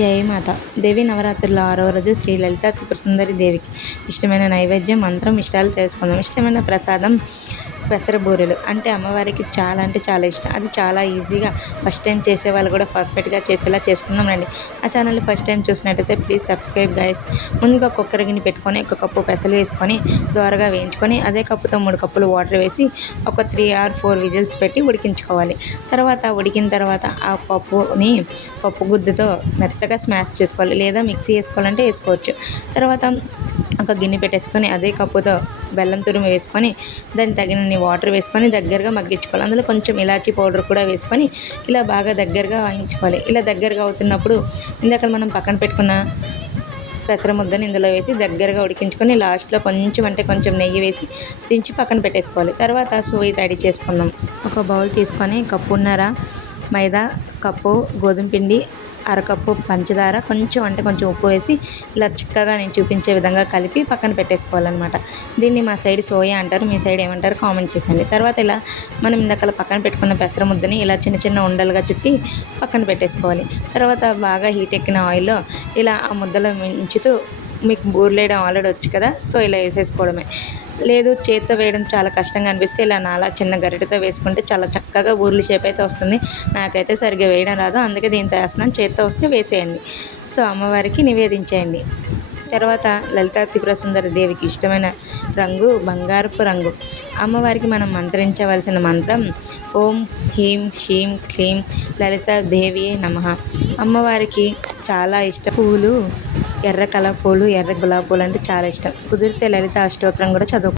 జయమాత. దేవి నవరాత్రుల్లో ఆరవ రోజు శ్రీ లలిత త్రిపుర సుందరి దేవికి ఇష్టమైన నైవేద్యం మంత్రం ఇష్టాలు తెలుసుకుందాం. ఇష్టమైన ప్రసాదం పెసర బూరెలు. అంటే అమ్మవారికి చాలా అంటే చాలా ఇష్టం. అది చాలా ఈజీగా ఫస్ట్ టైం చేసే వాళ్ళు కూడా పర్ఫెక్ట్గా చేసేలా చేసుకుందాం రండి. ఆ ఛానల్ ఫస్ట్ టైం చూసినట్టయితే ప్లీజ్ సబ్స్క్రైబ్ గైస్ ముందుగా కుక్కర్ గిన్నె పెట్టుకొని ఒక కప్పు పెసలు వేసుకొని దోరగా వేయించుకొని అదే కప్పుతో మూడు కప్పులు వాటర్ వేసి ఒక త్రీ ఆర్ ఫోర్ విజిల్స్ పెట్టి ఉడికించుకోవాలి. తర్వాత ఉడికిన తర్వాత ఆ పప్పుని పప్పు గుద్దుతో మెత్తగా స్మాష్ చేసుకోవాలి. లేదా మిక్సీ వేసుకోవాలంటే వేసుకోవచ్చు. తర్వాత ఒక గిన్నె పెట్టేసుకొని అదే కప్పుతో బెల్లం తురుము వేసుకొని దానికి తగినన్ని వాటర్ వేసుకొని దగ్గరగా మగ్గించుకోవాలి. అందులో కొంచెం ఇలాచీ పౌడర్ కూడా వేసుకొని ఇలా బాగా దగ్గరగా వాయించుకోవాలి. ఇలా దగ్గరగా అవుతున్నప్పుడు ఇందాక మనం పక్కన పెట్టుకున్న పెసర ముద్దని ఇందులో వేసి దగ్గరగా ఉడికించుకొని లాస్ట్లో కొంచెం అంటే కొంచెం నెయ్యి వేసి దించి పక్కన పెట్టేసుకోవాలి. తర్వాత సోయి రెడీ చేసుకుందాం. ఒక బౌల్ తీసుకొని కప్పున్నర మైదా కప్పు గోధుమ పిండి అరకప్పు పంచదార కొంచెం అంటే కొంచెం ఉప్పు వేసి ఇలా చిక్కగా నేను చూపించే విధంగా కలిపి పక్కన పెట్టేసుకోవాలన్నమాట. దీన్ని మా సైడ్ సోయా అంటారు మీ సైడ్ ఏమంటారు కామెంట్ చేసండి తర్వాత ఇలా మనం ఇందాక పక్కన పెట్టుకున్న పెసర ముద్దని ఇలా చిన్న చిన్న ఉండలుగా చుట్టి పక్కన పెట్టేసుకోవాలి. తర్వాత బాగా హీట్ ఎక్కిన ఆయిల్లో ఇలా ఆ ముద్దలో మించుతూ మీకు బూరెలేయడం ఆల్రెడీ వచ్చు కదా? సో ఇలా వేసేసుకోవడమే. లేదు చేత్తో వేయడం చాలా కష్టంగా అనిపిస్తే ఇలా నాలా చిన్న గరిటతో వేసుకుంటే చాలా చక్కగా బూర్లు షేప్ అయితే వస్తుంది. నాకైతే సరిగ్గా వేయడం రాదు. అందుకే దీంతో వేస్తున్నాను. చేత్తో వస్తే వేసేయండి. సో అమ్మవారికి నివేదించేయండి. తర్వాత లలితా త్రిపుర సుందర దేవికి ఇష్టమైన రంగు బంగారపు రంగు. అమ్మవారికి మనం మంత్రించవలసిన మంత్రం ఓం హీం షీం క్లీం లలిత దేవి నమ. అమ్మవారికి చాలా ఇష్ట. పూలు ఎర్ర కలర్ పూలు ఎర్ర గులాబీ పూలు అంటే చాలా ఇష్టం. కుదిరితే లలిత అష్టోత్తరం కూడా చదువు